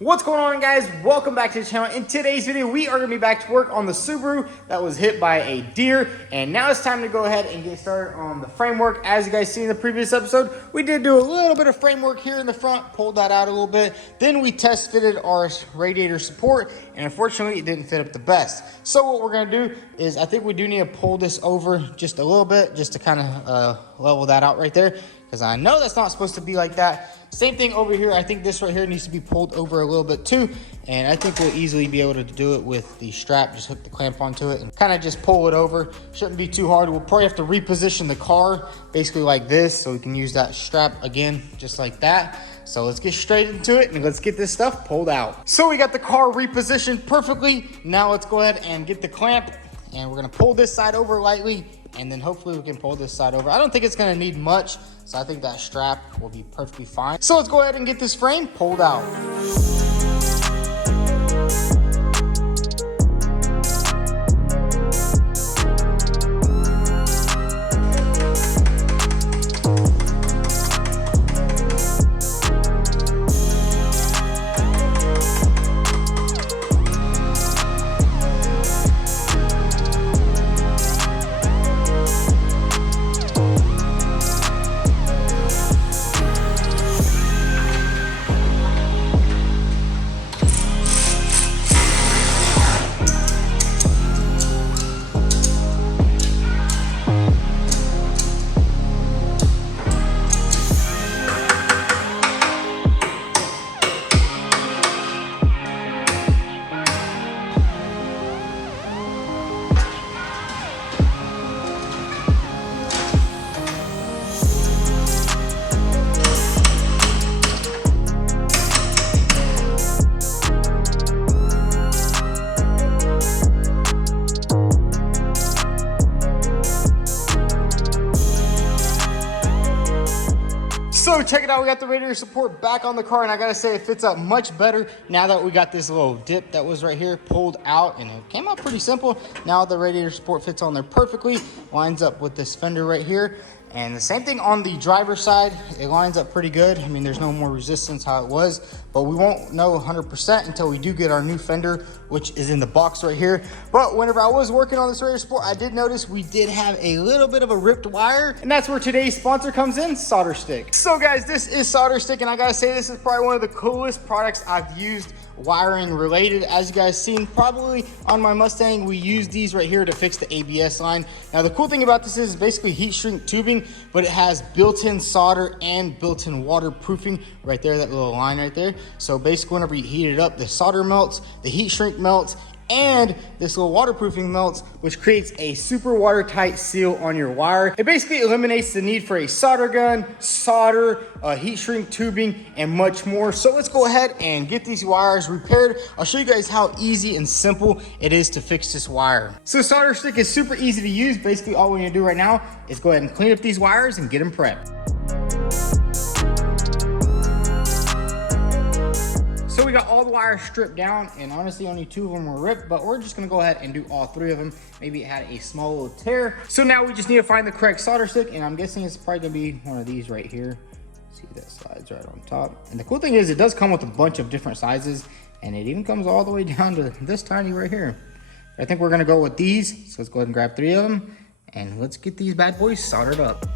What's going on, guys? Welcome back to the channel. In today's video, we are going to be back to work on the Subaru that was hit by a deer, and now it's time to go ahead and get started on the framework. As you guys see in the previous episode, we did do a little bit of framework here in the front, pulled that out a little bit, then we test fitted our radiator support, and unfortunately it didn't fit up the best. So what we're going to do is, I think we do need to pull this over just a little bit just to kind of level that out right there, because I know that's not supposed to be like that. Same thing over here. I think this right here needs to be pulled over a little bit too, and I think we'll easily be able to do it with the strap. Just hook the clamp onto it and kind of just pull it over. Shouldn't be too hard. We'll probably have to reposition the car basically like this, so we can use that strap again just like that. So let's get straight into it and let's get this stuff pulled out. So we got the car repositioned perfectly. Now let's go ahead and get the clamp, and we're gonna pull this side over lightly, and then hopefully we can pull this side over. I don't think it's gonna need much, so I think that strap will be perfectly fine. So let's go ahead and get this frame pulled out. So check it out, we got the radiator support back on the car, and I gotta say it fits up much better now that we got this little dip that was right here pulled out, and it came out pretty simple. Now the radiator support fits on there perfectly, lines up with this fender right here. And the same thing on the driver's side, it lines up pretty good. I mean, there's no more resistance how it was, but we won't know 100% until we do get our new fender, which is in the box right here. But whenever I was working on this radiator support, I did notice we did have a little bit of a ripped wire, and that's where today's sponsor comes in, Solder Stick. So guys, this is Solder Stick, and I gotta say this is probably one of the coolest products I've used wiring related. As you guys seen probably on my Mustang, we use these right here to fix the ABS line. Now the cool thing about this is basically heat shrink tubing, but it has built-in solder and built-in waterproofing right there, that little line right there. So basically whenever you heat it up, the solder melts, the heat shrink melts, and this little waterproofing melts, which creates a super watertight seal on your wire. It basically eliminates the need for a solder gun, solder, heat shrink tubing, and much more. So let's go ahead and get these wires repaired. I'll show you guys how easy and simple it is to fix this wire. So Solder Stick is super easy to use. Basically all we're gonna do right now is go ahead and clean up these wires and get them prepped. So we got all the wires stripped down, and honestly only 2 of them were ripped, but we're just gonna go ahead and do all 3 of them. Maybe it had a small little tear. So now we just need to find the correct solder stick, and I'm guessing it's probably gonna be one of these right here. See, that slides right on top. And the cool thing is it does come with a bunch of different sizes, and it even comes all the way down to this tiny right here. I think we're gonna go with these. So let's go ahead and grab 3 of them, and let's get these bad boys soldered up.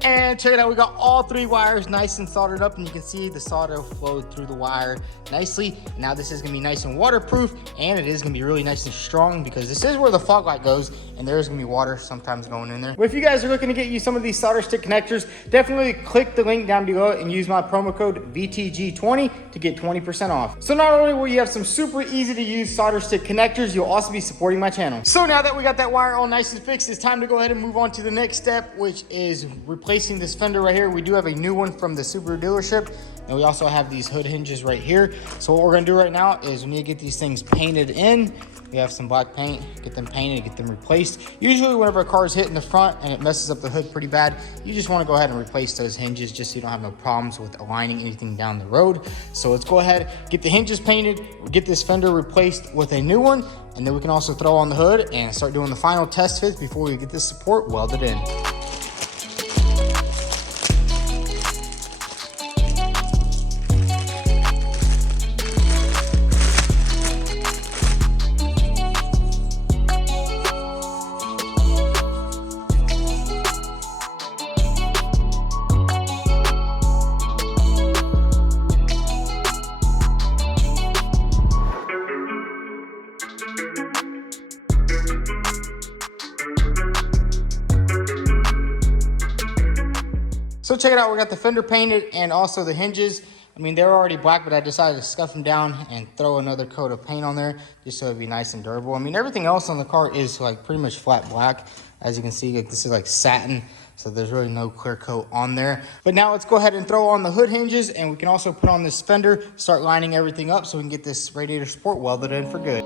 And check it out, we got all 3 wires nice and soldered up, and you can see the solder flowed through the wire nicely. Now this is gonna be nice and waterproof, and it is gonna be really nice and strong, because this is where the fog light goes, and there's gonna be water sometimes going in there. But if you guys are looking to get you some of these solder stick connectors, definitely click the link down below and use my promo code VTG20 to get 20% off. So not only will you have some super easy to use solder stick connectors, you'll also be supporting my channel. So now that we got that wire all nice and fixed, it's time to go ahead and move on to the next step, which is replacing this fender right here. We do have a new one from the Subaru dealership, and we also have these hood hinges right here. So what we're gonna do right now is we need to get these things painted in. we have some black paint, get them painted, get them replaced. Usually whenever a car is hit in the front and it messes up the hood pretty bad, you just want to go ahead and replace those hinges just so you don't have no problems with aligning anything down the road. So let's go ahead, get the hinges painted, get this fender replaced with a new one, and then we can also throw on the hood and start doing the final test fits before we get this support welded in. So check it out, we got the fender painted and also the hinges. I mean, they're already black, but I decided to scuff them down and throw another coat of paint on there just so it'd be nice and durable. I mean, everything else on the car is like pretty much flat black. As you can see, like this is like satin, so there's really no clear coat on there. But now let's go ahead and throw on the hood hinges, and we can also put on this fender, start lining everything up so we can get this radiator support welded in for good.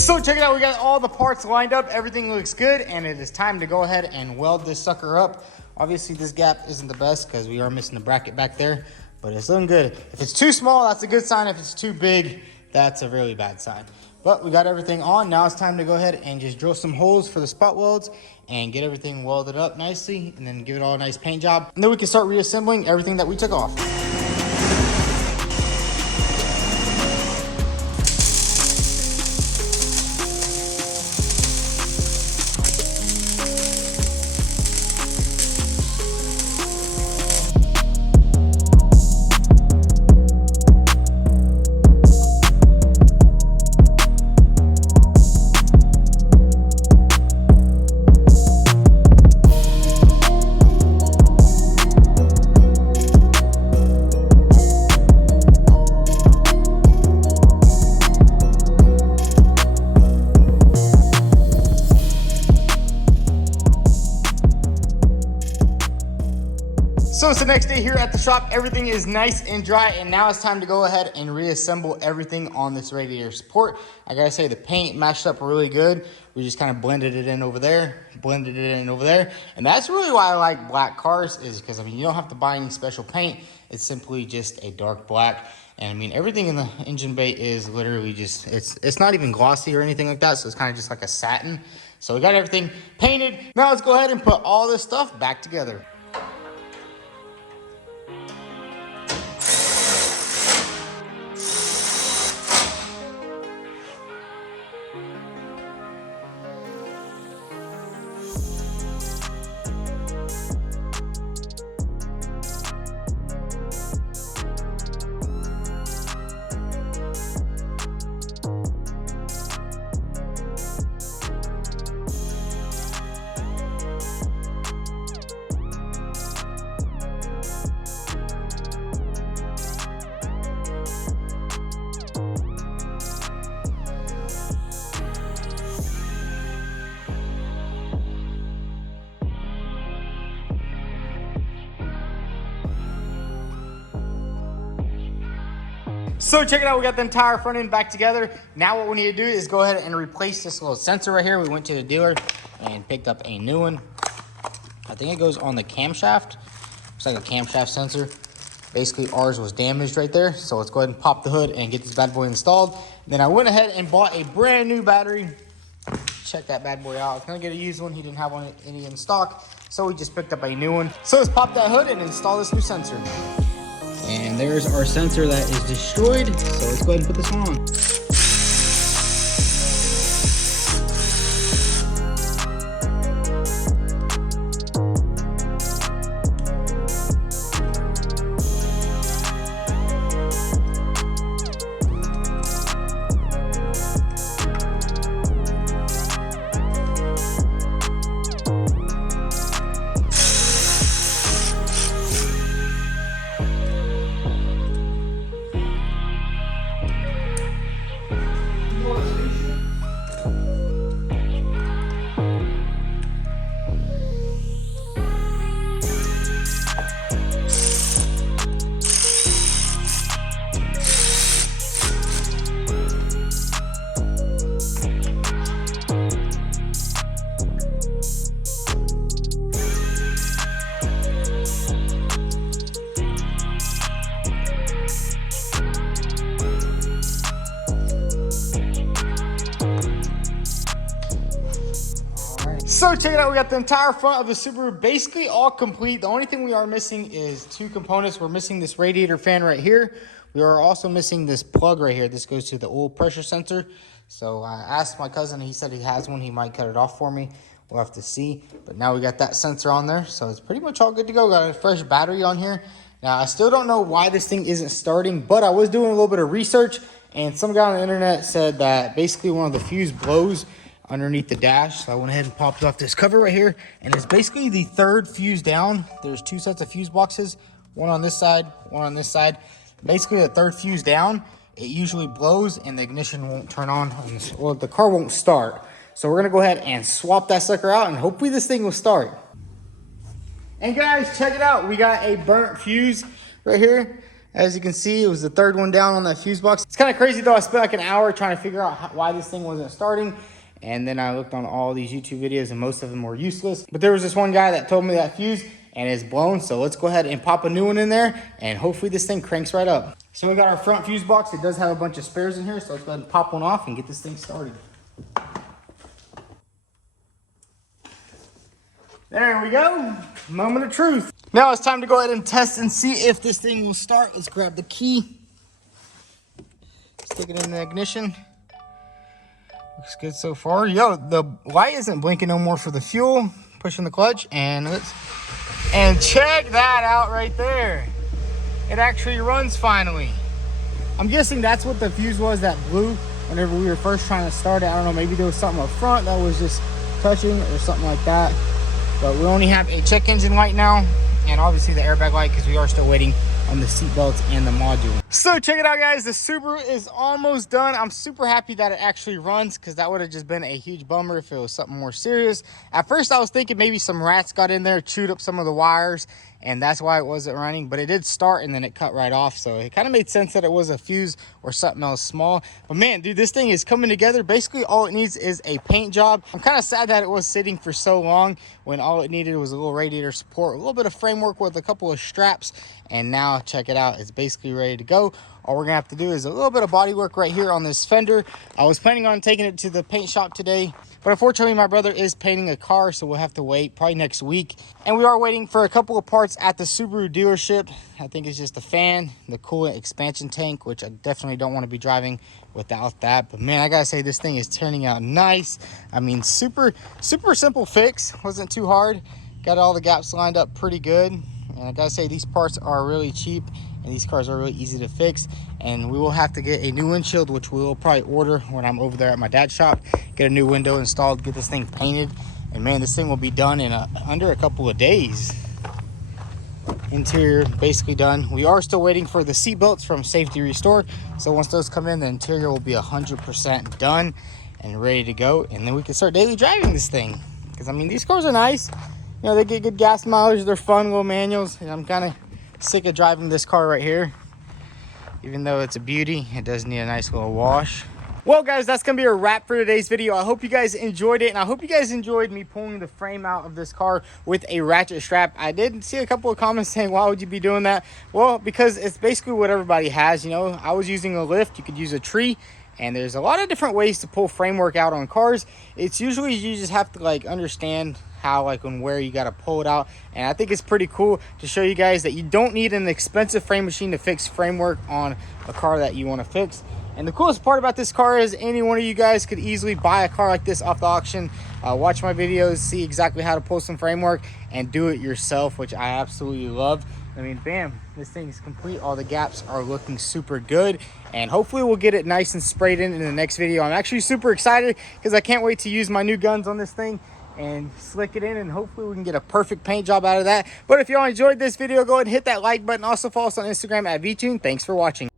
So check it out, we got all the parts lined up, everything looks good, and it is time to go ahead and weld this sucker up. Obviously this gap isn't the best because we are missing the bracket back there, but it's looking good. If it's too small, that's a good sign. If it's too big, that's a really bad sign. But we got everything on. Now it's time to go ahead and just drill some holes for the spot welds and get everything welded up nicely, and then give it all a nice paint job. And then we can start reassembling everything that we took off. So it's the next day here at the shop. Everything is nice and dry, and now it's time to go ahead and reassemble everything on this radiator support. I gotta say, the paint matched up really good. We just kind of blended it in over there, blended it in over there. And that's really why I like black cars, is because, I mean, you don't have to buy any special paint. It's simply just a dark black. And I mean, everything in the engine bay is literally just, it's not even glossy or anything like that. So it's kind of just like a satin. So we got everything painted. Now let's go ahead and put all this stuff back together. So check it out, we got the entire front end back together. Now what we need to do is go ahead and replace this little sensor right here. We went to the dealer and picked up a new one. I think it goes on the camshaft. It's like a camshaft sensor. Basically ours was damaged right there. So let's go ahead and pop the hood and get this bad boy installed. Then I went ahead and bought a brand new battery. Check that bad boy out. I was gonna get a used one. He didn't have any in stock. So we just picked up a new one. So let's pop that hood and install this new sensor. And there's our sensor that is destroyed. So let's go ahead and put this on. So check it out, we got the entire front of the Subaru basically all complete. The only thing we are missing is two components. We're missing this radiator fan right here. We are also missing this plug right here. This goes to the oil pressure sensor. So I asked my cousin, he said he has one. He might cut it off for me. We'll have to see. But now we got that sensor on there. So it's pretty much all good to go. Got a fresh battery on here. Now I still don't know why this thing isn't starting, but I was doing a little bit of research and some guy on the internet said that basically one of the fuse blows underneath the dash. So I went ahead and popped off this cover right here, and it's basically the third fuse down. There's two sets of fuse boxes, one on this side, one on this side. Basically the third fuse down, it usually blows and the ignition won't turn on, well, the car won't start. So we're gonna go ahead and swap that sucker out and hopefully this thing will start. And guys, check it out. We got a burnt fuse right here. As you can see, it was the third one down on that fuse box. It's kind of crazy though. I spent like an hour trying to figure out why this thing wasn't starting. And then I looked on all these YouTube videos and most of them were useless. But there was this one guy that told me that fuse and it's blown. So let's go ahead and pop a new one in there and hopefully this thing cranks right up. So we got our front fuse box. It does have a bunch of spares in here. So let's go ahead and pop one off and get this thing started. There we go. Moment of truth. Now it's time to go ahead and test and see if this thing will start. Let's grab the key. Stick it in the ignition. Looks good so far. Yo, the light isn't blinking no more for the fuel. Pushing the clutch and check that out right there. It actually runs finally. I'm guessing that's what the fuse was that blew whenever we were first trying to start it. I don't know, maybe there was something up front that was just touching or something like that. But we only have a check engine light now and obviously the airbag light because we are still waiting on the seat belts and the module. So check it out guys, the Subaru is almost done. I'm super happy that it actually runs because that would have just been a huge bummer if it was something more serious. At first I was thinking maybe some rats got in there, chewed up some of the wires, and that's why it wasn't running, but it did start and then it cut right off. So it kind of made sense that it was a fuse or something else small. But man, dude, this thing is coming together. Basically all it needs is a paint job. I'm kind of sad that it was sitting for so long when all it needed was a little radiator support, a little bit of framework with a couple of straps, and now check it out, it's basically ready to go. All we're gonna have to do is a little bit of body work right here on this fender. I was planning on taking it to the paint shop today, but unfortunately my brother is painting a car, so we'll have to wait probably next week. And we are waiting for a couple of parts at the Subaru dealership. I think it's just the fan, the coolant expansion tank, which I definitely don't want to be driving without that. But man, I gotta say this thing is turning out nice. I mean, super simple fix, wasn't too hard. Got all the gaps lined up pretty good. And I gotta say these parts are really cheap and these cars are really easy to fix. And we will have to get a new windshield, which we will probably order when I'm over there at my dad's shop. Get a new window installed, get this thing painted, and man, this thing will be done in under a couple of days. Interior basically done. We are still waiting for the seat belts from Safety Restore. So once those come in, the interior will be 100% done and ready to go. And then we can start daily driving this thing. Because I mean, these cars are nice. You know, they get good gas mileage. They're fun little manuals. And I'm kind of sick of driving this car right here. Even though it's a beauty, it does need a nice little wash. Well guys, that's gonna be a wrap for today's video. I hope you guys enjoyed it, and I hope you guys enjoyed me pulling the frame out of this car with a ratchet strap. I did see a couple of comments saying, why would you be doing that? Well, because it's basically what everybody has. You know, I was using a lift, you could use a tree, and there's a lot of different ways to pull framework out on cars. It's usually you just have to like understand how, like, and where you got to pull it out. And I think it's pretty cool to show you guys that you don't need an expensive frame machine to fix framework on a car that you want to fix. And the coolest part about this car is any one of you guys could easily buy a car like this off the auction, watch my videos, see exactly how to pull some framework and do it yourself, which I absolutely love. I mean, bam, this thing is complete. All the gaps are looking super good, and hopefully we'll get it nice and sprayed in the next video. I'm actually super excited because I can't wait to use my new guns on this thing and slick it in, and hopefully we can get a perfect paint job out of that. But if y'all enjoyed this video, go ahead and hit that like button. Also follow us on Instagram at vTuned. Thanks for watching.